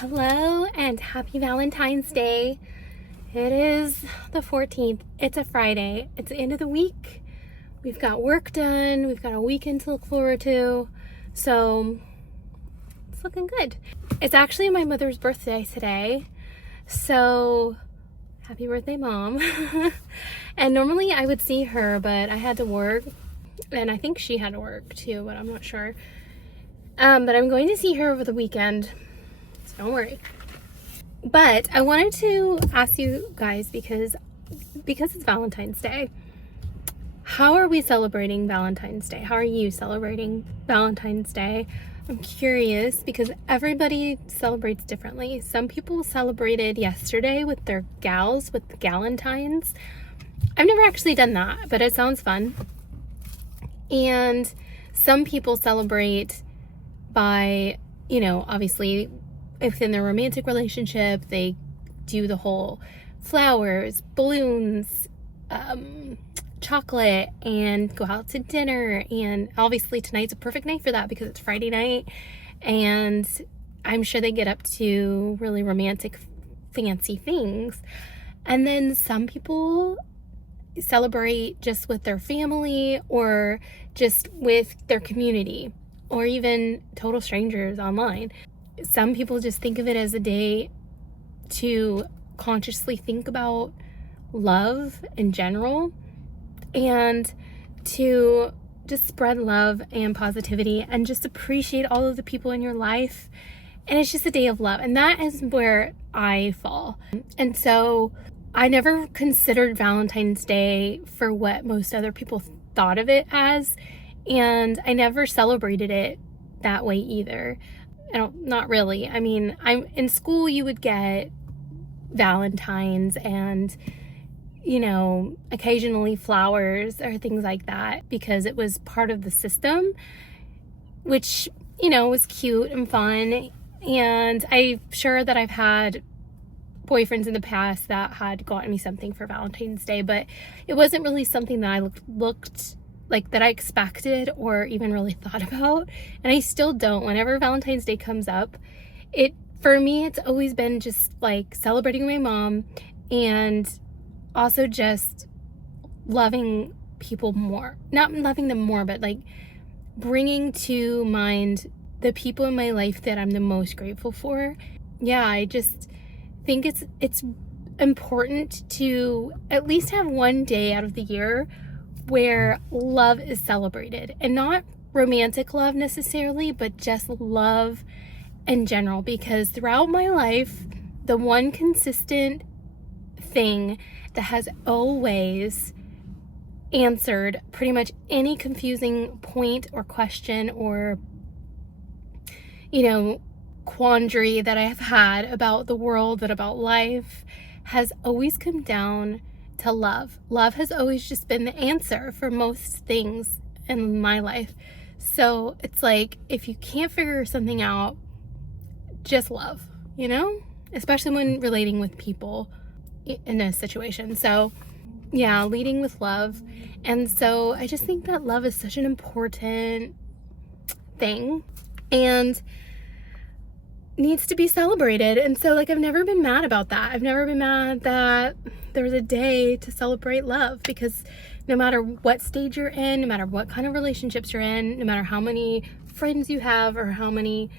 Hello and happy Valentine's Day. It is the 14th. It's a Friday. It's the end of the week. We've got work done. We've got a weekend to look forward to. So it's looking good. It's actually my mother's birthday today. So happy birthday, Mom. And normally I would see her, but I had to work. And I think she had to work too, but I'm not sure. But I'm going to see her over the weekend. Don't worry. But I wanted to ask you guys because it's Valentine's Day. How are we celebrating Valentine's Day? How are you celebrating Valentine's Day? I'm curious because everybody celebrates differently. Some people celebrated yesterday with their gals, with the Valentines. I've never actually done that, but it sounds fun. And some people celebrate by, obviously within their romantic relationship, they do the whole flowers, balloons, chocolate, and go out to dinner. And obviously tonight's a perfect night for that because it's Friday night. And I'm sure they get up to really romantic, fancy things. And then some people celebrate just with their family or just with their community or even total strangers online. Some people just think of it as a day to consciously think about love in general and to just spread love and positivity and just appreciate all of the people in your life. And it's just a day of love. And that is where I fall. And so I never considered Valentine's Day for what most other people thought of it as. And I never celebrated it that way either. Not really. I mean, I'm in school, you would get Valentines and, occasionally flowers or things like that because it was part of the system, which, was cute and fun. And I'm sure that I've had boyfriends in the past that had gotten me something for Valentine's Day, but it wasn't really something that I looked like that I expected or even really thought about. And I still don't. Whenever Valentine's Day comes up, for me, it's always been just like celebrating my mom and also just loving people more. Not loving them more, but like bringing to mind the people in my life that I'm the most grateful for. Yeah, I just think it's important to at least have one day out of the year where love is celebrated, and not romantic love necessarily, but just love in general, because throughout my life, the one consistent thing that has always answered pretty much any confusing point or question or, quandary that I have had about the world and about life has always come down to love. Love has always just been the answer for most things in my life. So it's like, if you can't figure something out, just love, especially when relating with people in a situation. So yeah, leading with love. And so I just think that love is such an important thing and needs to be celebrated. And so I've never been mad about that. I've never been mad that there was a day to celebrate love, because no matter what stage you're in, no matter what kind of relationships you're in, no matter how many friends you have or how many,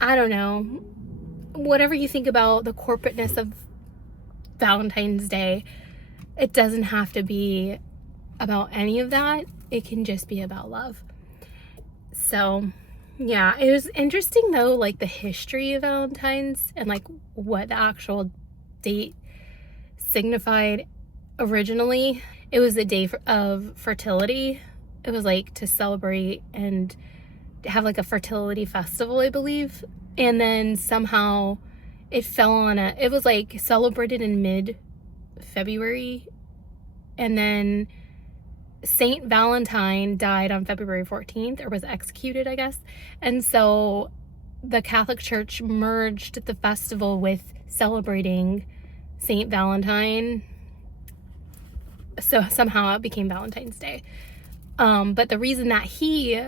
I don't know, whatever you think about the corporateness of Valentine's Day, it doesn't have to be about any of that. It can just be about love. So yeah, it was interesting though, the history of Valentine's and what the actual date signified originally. It was a day of fertility. It was to celebrate and have a fertility festival, I believe. And then somehow it fell on it was celebrated in mid-February. And then Saint Valentine died on February 14th, or was executed, I guess. And so the Catholic Church merged the festival with celebrating Saint Valentine. So somehow it became Valentine's Day. But the reason that he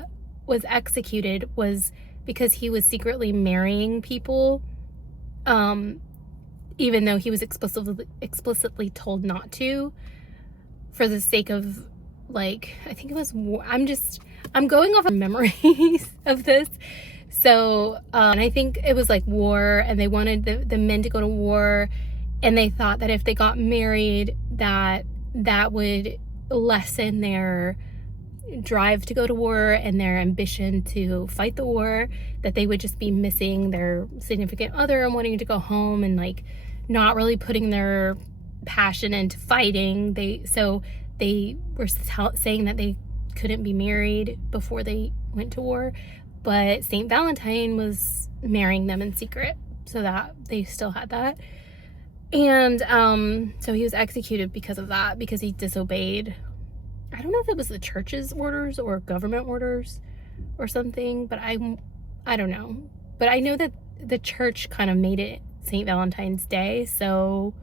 was executed was because he was secretly marrying people even though he was explicitly told not to, for the sake of, like, I think it was war. I'm going off of memories of this. So, and I think it was like war, and they wanted the men to go to war, and they thought that if they got married, that would lessen their drive to go to war and their ambition to fight the war, that they would just be missing their significant other and wanting to go home and like not really putting their passion into fighting. They were saying that they couldn't be married before they went to war, but Saint Valentine was marrying them in secret, so that they still had that. And so he was executed because of that, because he disobeyed, I don't know if it was the church's orders or government orders or something, but I don't know. But I know that the church kind of made it St. Valentine's Day, so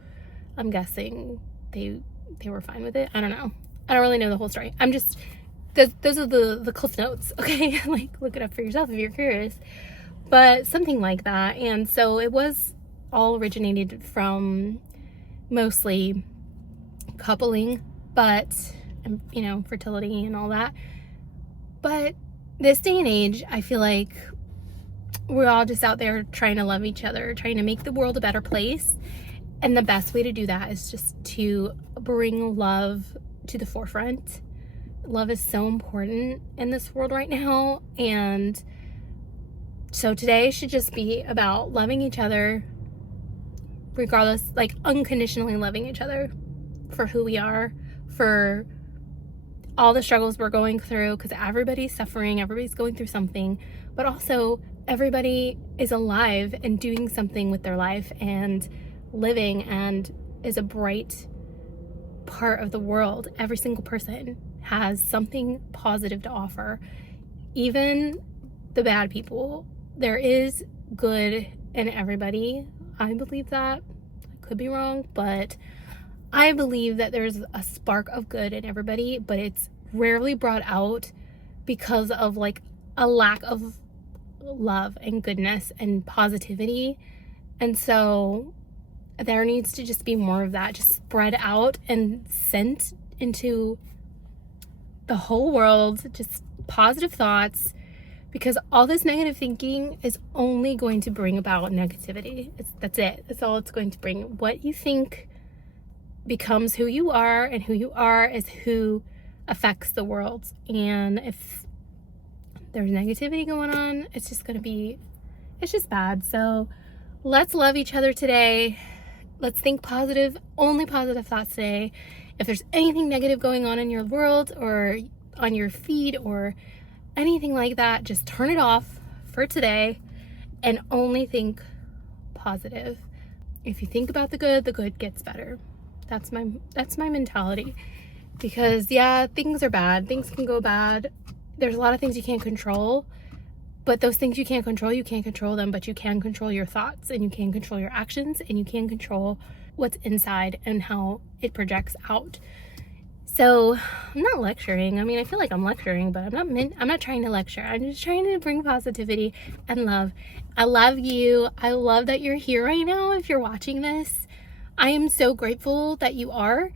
I'm guessing they were fine with it. I don't know. I don't really know the whole story. I'm just, those are the cliff notes, okay? Like, look it up for yourself if you're curious. But something like that. And so it was all originated from mostly coupling, but, you know, fertility and all that. But this day and age, I feel like we're all just out there trying to love each other, trying to make the world a better place. And the best way to do that is just to bring love to the forefront. Love is so important in this world right now. And so today should just be about loving each other, regardless, like unconditionally loving each other for who we are, for all the struggles we're going through, because everybody's suffering, everybody's going through something, but also everybody is alive and doing something with their life and living and is a bright part of the world. Every single person has something positive to offer. Even the bad people, there is good in everybody. I believe that. I could be wrong, but I believe that there's a spark of good in everybody, but it's rarely brought out because of like a lack of love and goodness and positivity. And so there needs to just be more of that, just spread out and sent into the whole world, just positive thoughts, because all this negative thinking is only going to bring about negativity. That's it. That's all it's going to bring. What you think becomes who you are, and who you are is who affects the world. And if there's negativity going on, it's just bad. So let's love each other today. Let's think positive, only positive thoughts today. If there's anything negative going on in your world or on your feed or anything like that, just turn it off for today and only think positive. If you think about the good gets better. That's my mentality. Because yeah, things are bad. Things can go bad. There's a lot of things you can't control, but those things you can't control them, but you can control your thoughts, and you can control your actions, and you can control what's inside and how it projects out. So I'm not lecturing. I mean, I feel like I'm lecturing, but I'm not trying to lecture. I'm just trying to bring positivity and love. I love you. I love that you're here right now. If you're watching this, I am so grateful that you are.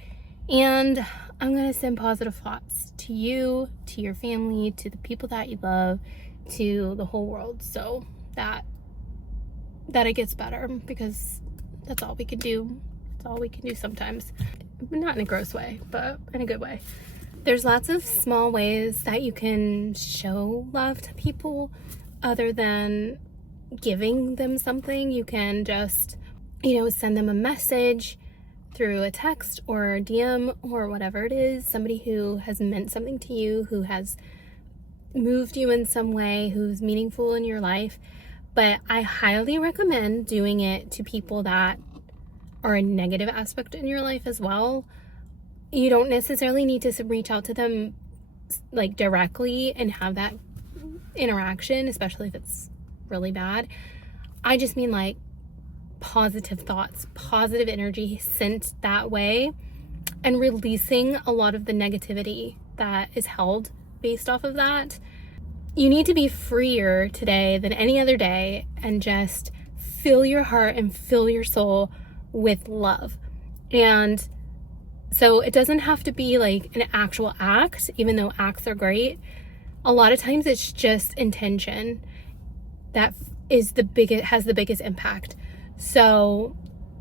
And I'm going to send positive thoughts to you, to your family, to the people that you love, to the whole world, so that it gets better, because that's all we can do. That's all we can do sometimes. Not in a gross way, but in a good way. There's lots of small ways that you can show love to people other than giving them something. You can just, send them a message through a text or a DM or whatever it is. Somebody who has meant something to you, who has moved you in some way, who's meaningful in your life. But I highly recommend doing it to people that are a negative aspect in your life as well. You don't necessarily need to reach out to them like directly and have that interaction, especially if it's really bad. I just mean like positive thoughts, positive energy sent that way, and releasing a lot of the negativity that is held based off of that. You need to be freer today than any other day and just fill your heart and fill your soul with love. And so it doesn't have to be like an actual act, even though acts are great. A lot of times it's just intention that has the biggest impact. So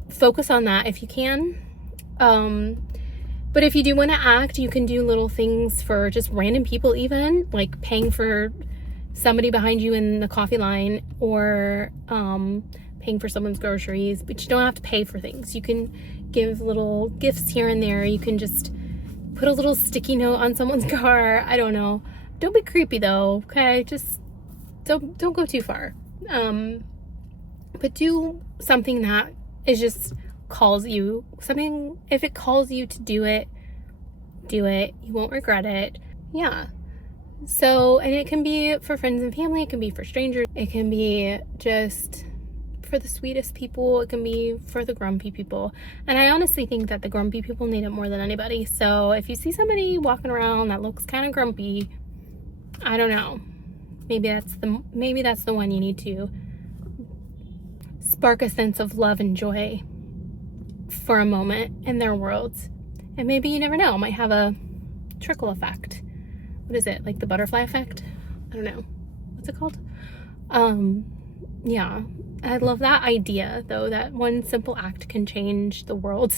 focus on that if you can. But if you do want to act, you can do little things for just random people, even like paying for somebody behind you in the coffee line, or paying for someone's groceries. But you don't have to pay for things. You can give little gifts here and there. You can just put a little sticky note on someone's car. I don't know. Don't be creepy though, okay? Just don't go too far. But do something that is just calls you. Something, if it calls you to do it, do it. You won't regret it. Yeah. So, and it can be for friends and family. It can be for strangers. It can be just for the sweetest people. It can be for the grumpy people. And I honestly think that the grumpy people need it more than anybody. So if you see somebody walking around that looks kind of grumpy, I don't know. Maybe that's the one you need to spark a sense of love and joy for a moment in their worlds. And maybe, you never know, it might have a trickle effect. What is it? Like the butterfly effect? I don't know. What's it called? Yeah. I love that idea, though, that one simple act can change the world,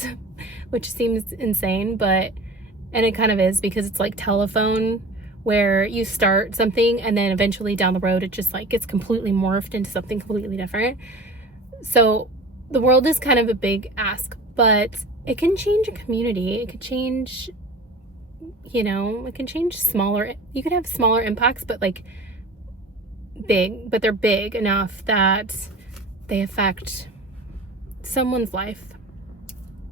which seems insane, and it kind of is, because it's like telephone, where you start something and then eventually down the road it just like gets completely morphed into something completely different. So the world is kind of a big ask, but it can change a community. It could change, it can change you could have smaller impacts, but like big, but they're big enough that they affect someone's life.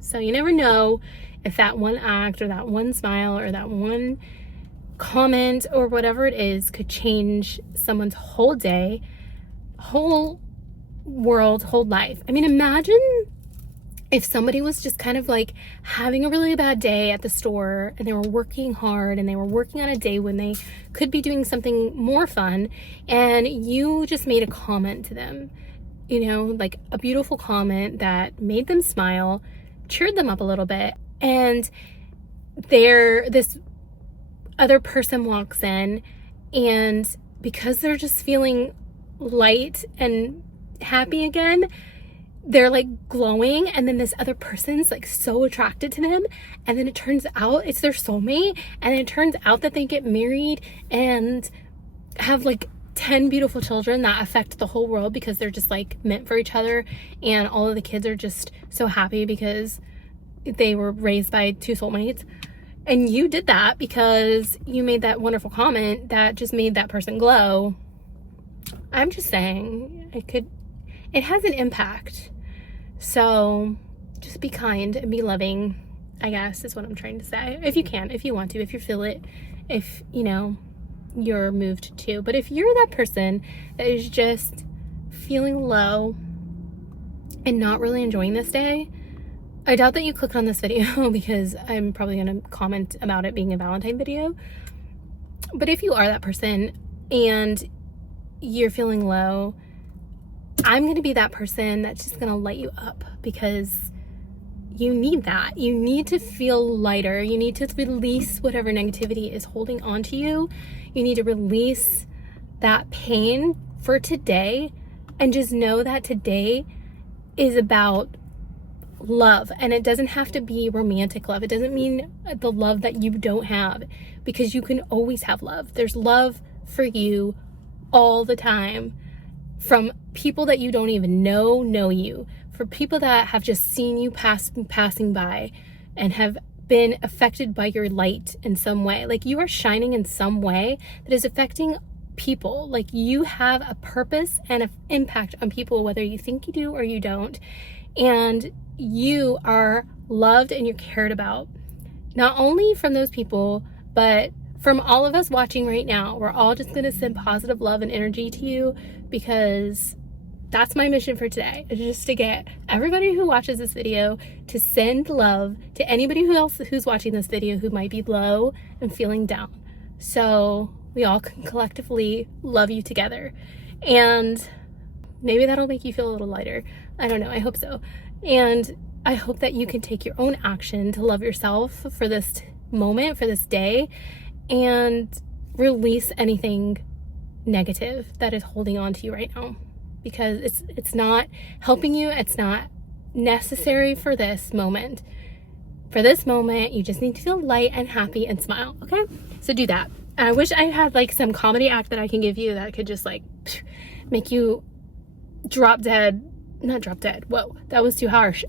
So you never know if that one act or that one smile or that one comment or whatever it is could change someone's whole day, whole world, whole life. I mean, imagine if somebody was just kind of like having a really bad day at the store, and they were working hard and they were working on a day when they could be doing something more fun, and you just made a comment to them, like a beautiful comment that made them smile, cheered them up a little bit, and this other person walks in, and because they're just feeling light and happy again, they're like glowing, and then this other person's like so attracted to them, and then it turns out it's their soulmate, and it turns out that they get married and have like 10 beautiful children that affect the whole world because they're just like meant for each other, and all of the kids are just so happy because they were raised by two soulmates. And you did that because you made that wonderful comment that just made that person glow. I'm just saying, it has an impact. So just be kind and be loving, I guess, is what I'm trying to say. If you can, if you want to, if you feel it, if, you're moved to. But if you're that person that is just feeling low and not really enjoying this day, I doubt that you clicked on this video because I'm probably going to comment about it being a Valentine video. But if you are that person and you're feeling low, I'm going to be that person that's just going to light you up, because you need that. You need to feel lighter. You need to release whatever negativity is holding on to you. You need to release that pain for today, and just know that today is about love. And it doesn't have to be romantic love. It doesn't mean the love that you don't have, because you can always have love. There's love for you all the time, from people that you don't even know you, for people that have just seen you passing by and have been affected by your light in some way. Like, you are shining in some way that is affecting people. Like, you have a purpose and an impact on people, whether you think you do or you don't. And you are loved and you're cared about, not only from those people, but from all of us watching right now. We're all just going to send positive love and energy to you, because that's my mission for today, is just to get everybody who watches this video to send love to anybody else who's watching this video who might be low and feeling down, so we all can collectively love you together. And maybe that'll make you feel a little lighter. I don't know. I hope so. And I hope that you can take your own action to love yourself for this moment, for this day, and release anything negative that is holding on to you right now, because it's not helping you. It's not necessary for this moment. For this moment, you just need to feel light and happy and smile. Okay, so do that. I wish I had like some comedy act that I can give you that could just like make you drop dead. Not drop dead. Whoa, that was too harsh.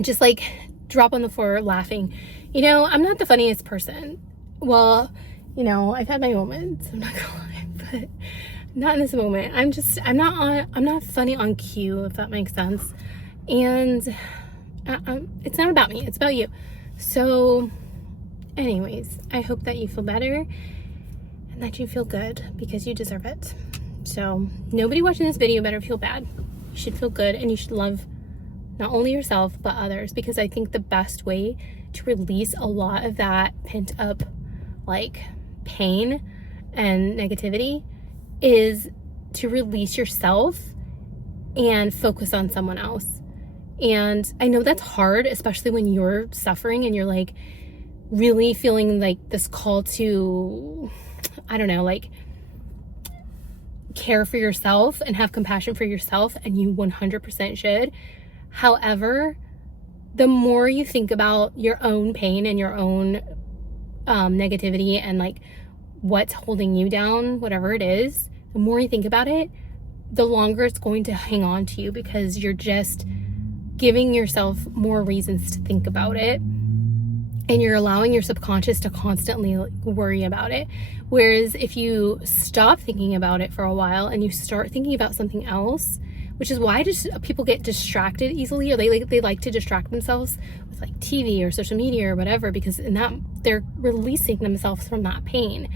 Just like drop on the floor laughing. You know, I'm not the funniest person. Well, you know, I've had my moments, I'm not gonna lie, but not in this moment. I'm not funny on cue, if that makes sense. And it's not about me, it's about you. So anyways, I hope that you feel better and that you feel good, because you deserve it. So nobody watching this video better feel bad. You should feel good, and you should love not only yourself but others, because I think the best way to release a lot of that pent up like pain and negativity is to release yourself and focus on someone else. And I know that's hard, especially when you're suffering and you're like really feeling like this call to, I don't know, like care for yourself and have compassion for yourself, and you 100% should. However, the more you think about your own pain and your own negativity and like what's holding you down, whatever it is, the more you think about it, the longer it's going to hang on to you, because you're just giving yourself more reasons to think about it, and you're allowing your subconscious to constantly like worry about it. Whereas if you stop thinking about it for a while and you start thinking about something else, which is why people get distracted easily, or they like to distract themselves with like TV or social media or whatever, because in that they're releasing themselves from that pain.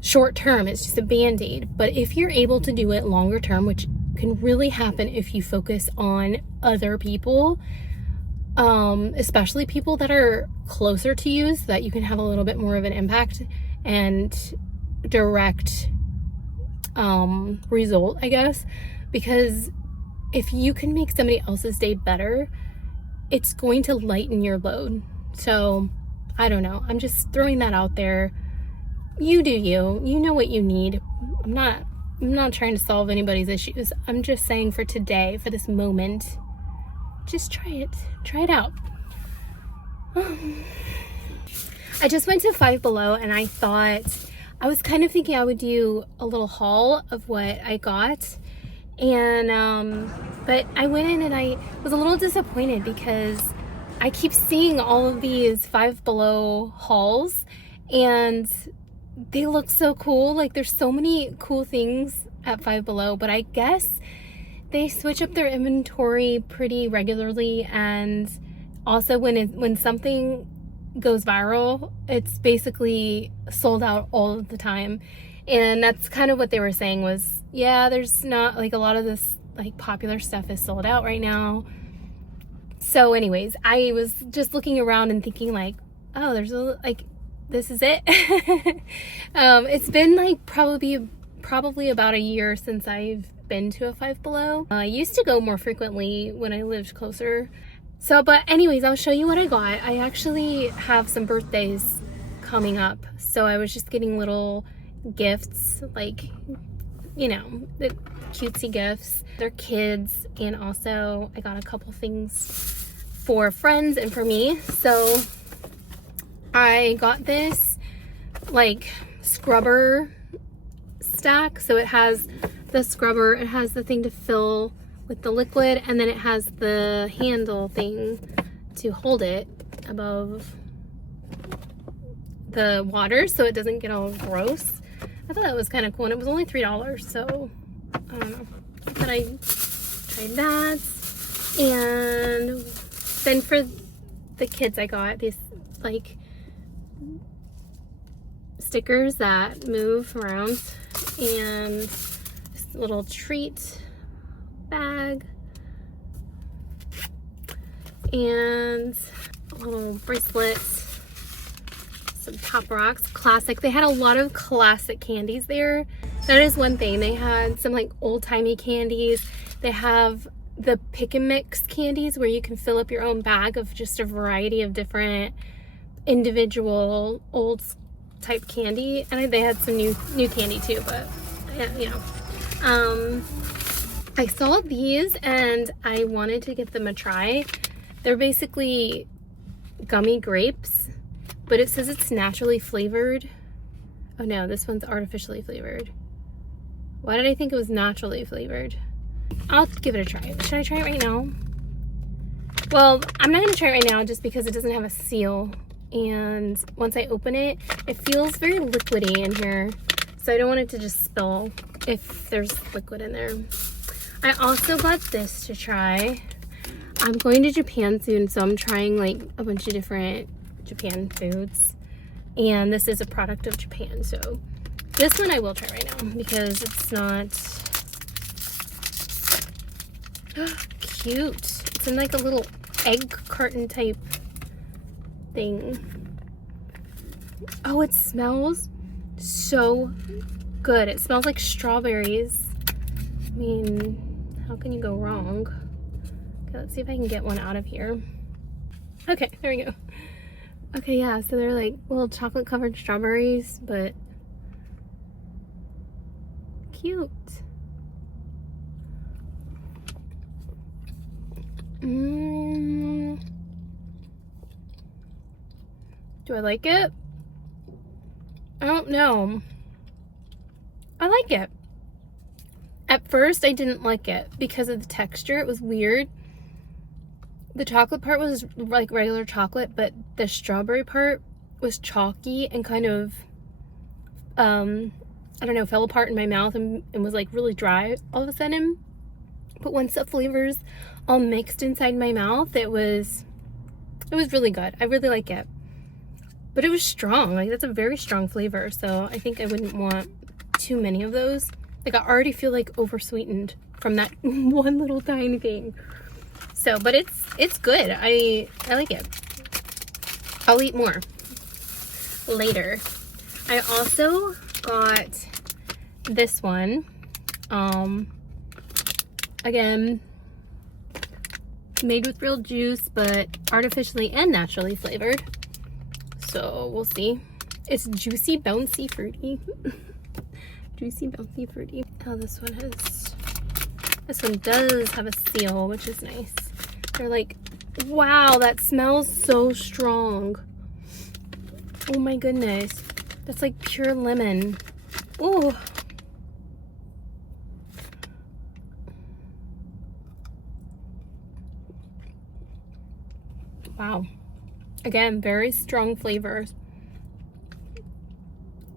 Short term, it's just a band-aid. But if you're able to do it longer term, which can really happen if you focus on other people, especially people that are closer to you, so that you can have a little bit more of an impact and direct result, I guess. Because if you can make somebody else's day better, it's going to lighten your load. So I don't know, I'm just throwing that out there. You do you know what you need. I'm not trying to solve anybody's issues. I'm just saying, for today, for this moment, just try it out. I just went to Five Below, and I thought, I was kind of thinking I would do a little haul of what I got. And but I went in and I was a little disappointed, because I keep seeing all of these Five Below hauls and they look so cool. Like, there's so many cool things at Five Below, but I guess they switch up their inventory pretty regularly. And also when something goes viral, it's basically sold out all of the time. And that's kind of what they were saying was, yeah, there's not like a lot of this like popular stuff is sold out right now. So anyways, I was just looking around and thinking like, oh, there's a, like, this is it. It's been like probably about a year since I've been to a Five Below. I used to go more frequently when I lived closer. So, but anyways, I'll show you what I got. I actually have some birthdays coming up, so I was just getting little gifts, like, you know, the cutesy gifts. They're kids, and also I got a couple things for friends and for me. So I got this like scrubber stack. So it has the scrubber, it has the thing to fill with the liquid, and then it has the handle thing to hold it above the water so it doesn't get all gross. I thought that was kind of cool, and it was only $3, so I don't know. I thought I'd try that. And then for the kids, I got these like stickers that move around, and this little treat bag, and a little bracelet, some Pop Rocks classic. They had a lot of classic candies there, That is one thing. They had some like old-timey candies. They have the pick and mix candies where you can fill up your own bag of just a variety of different individual old type candy. And they had some new candy too, but you know. I saw these and I wanted to give them a try. They're basically gummy grapes, but it says it's naturally flavored. Oh no, this one's artificially flavored. Why did I think it was naturally flavored? I'll give it a try. Should I try it right now? Well, I'm not gonna try it right now just because it doesn't have a seal. And once I open it, it feels very liquidy in here. So I don't want it to just spill if there's liquid in there. I also got this to try. I'm going to Japan soon, so I'm trying like a bunch of different Japan foods. And this is a product of Japan, so this one I will try right now because it's not cute. It's in like a little egg carton type thing. Oh, it smells so good. It smells like strawberries. I mean, how can you go wrong? Okay, let's see if I can get one out of here. Okay, there we go. Okay, yeah, so they're like little chocolate covered strawberries, but cute. Do I like it? I don't know. I like it. At first, I didn't like it because of the texture. It was weird. The chocolate part was like regular chocolate, but the strawberry part was chalky and kind of, I don't know, fell apart in my mouth and was like really dry all of a sudden. But once the flavors all mixed inside my mouth, it was really good. I really like it. But it was strong. Like, that's a very strong flavor. So I think I wouldn't want too many of those. Like, I already feel like oversweetened from that one little tiny thing. So, but it's good. I like it. I'll eat more later. I also got this one. Again, made with real juice, but artificially and naturally flavored. So we'll see. It's juicy, bouncy, fruity. Juicy, bouncy, fruity. Oh, this one does have a seal, which is nice. They're like, wow, that smells so strong. Oh my goodness. That's like pure lemon. Ooh. Wow. Again, very strong flavors.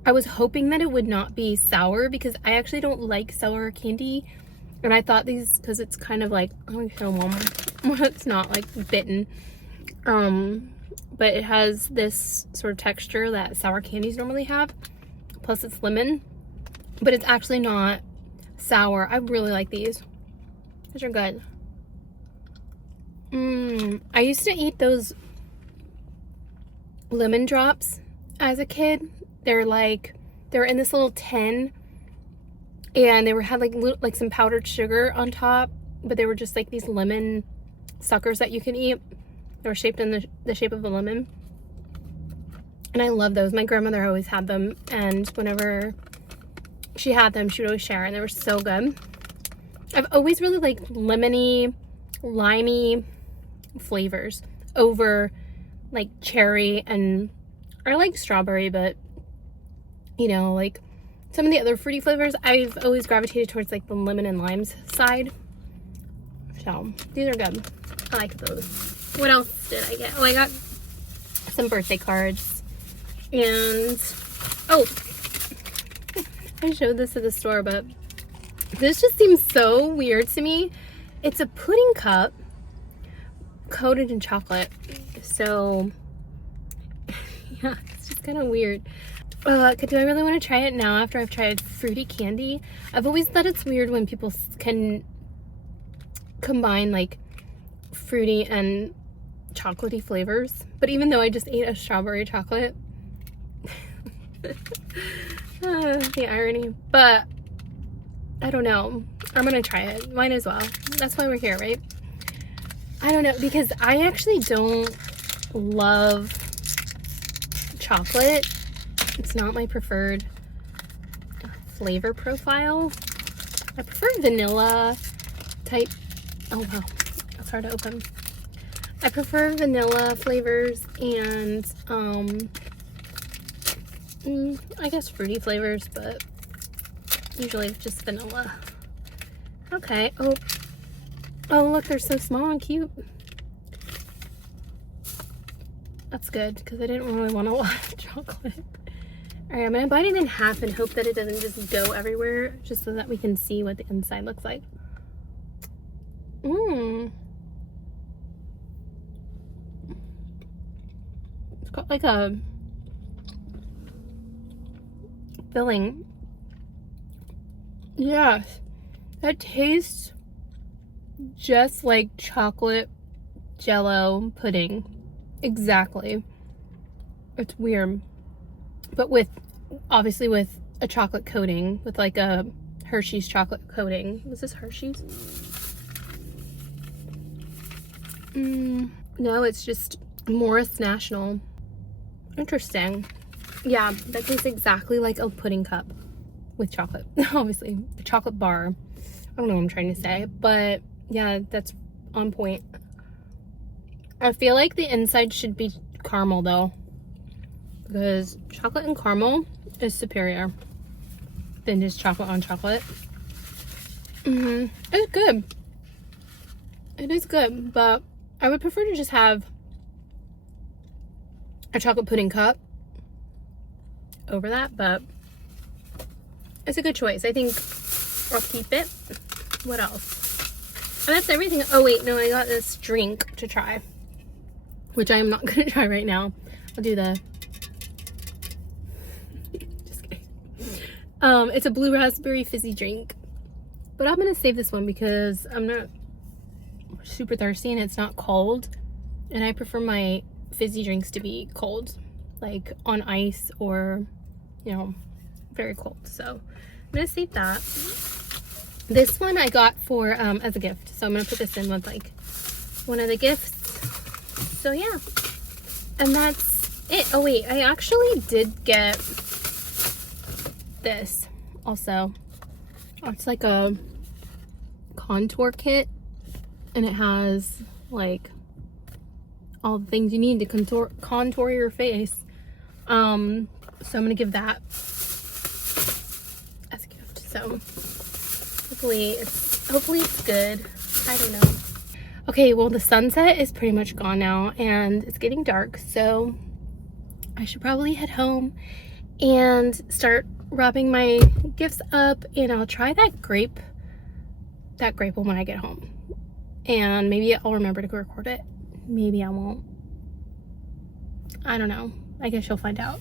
I was hoping that it would not be sour because I actually don't like sour candy. And I thought these, because it's kind of like, let me show one. It's not like bitten. But it has this sort of texture that sour candies normally have. Plus it's lemon. But it's actually not sour. I really like these. These are good. I used to eat those lemon drops as a kid. They're in this little tin, and they had like some powdered sugar on top, but they were just like these lemon suckers that you can eat. They were shaped in the shape of a lemon, and I love those. My grandmother always had them, and whenever she had them, she would always share, and they were so good. I've always really liked lemony, limey flavors over like cherry, and I like strawberry, but you know, like some of the other fruity flavors, I've always gravitated towards like the lemon and limes side. So these are good. I like those. What else did I get? Oh, I got some birthday cards. And oh, I showed this at the store, but this just seems so weird to me. It's a pudding cup coated in chocolate. So yeah, it's just kind of weird. Do I really want to try it now after I've tried fruity candy? I've always thought it's weird when people can combine like fruity and chocolatey flavors. But even though I just ate a strawberry chocolate, the irony. But I don't know. I'm gonna try it. Might as well. That's why we're here, right? I don't know, because I actually don't love chocolate. It's not my preferred flavor profile. I prefer vanilla type. Oh wow, that's hard to open. I prefer vanilla flavors and I guess fruity flavors, but usually just vanilla. Okay. Oh look, they're so small and cute. That's good, because I didn't really want a lot of chocolate. All right, I'm gonna bite it in half and hope that it doesn't just go everywhere, just so that we can see what the inside looks like. It's got like a filling. Yes, that tastes just like chocolate Jello pudding. Exactly. It's weird, but obviously with a chocolate coating, with like a Hershey's chocolate coating. Was this Hershey's? No, it's just Morris National. Interesting. Yeah, that tastes exactly like a pudding cup with chocolate. Obviously, a chocolate bar. I don't know what I'm trying to say, but yeah, that's on point. I feel like the inside should be caramel though, because chocolate and caramel is superior than just chocolate on chocolate. It's good. It is good, but I would prefer to just have a chocolate pudding cup over that, but it's a good choice. I think I'll keep it. What else? And that's everything. Oh wait, no, I got this drink to try, which I am not gonna try right now. I'll do the just kidding. It's a blue raspberry fizzy drink, but I'm gonna save this one because I'm not super thirsty and it's not cold, and I prefer my fizzy drinks to be cold, like on ice or, you know, very cold. So I'm gonna save that. This one I got for as a gift, so I'm gonna put this in with like one of the gifts. So yeah, and that's it. Oh wait, I actually did get this also. It's like a contour kit, and it has like all the things you need to contour your face. So I'm gonna give that as a gift. So hopefully it's good. I don't know. Okay, well the sunset is pretty much gone now and it's getting dark, so I should probably head home and start wrapping my gifts up, and I'll try that grape one when I get home. And maybe I'll remember to record it. Maybe I won't. I don't know. I guess you'll find out.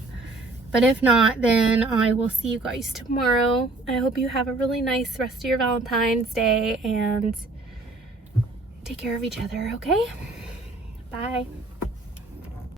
But if not, then I will see you guys tomorrow. I hope you have a really nice rest of your Valentine's Day and take care of each other, okay? Bye.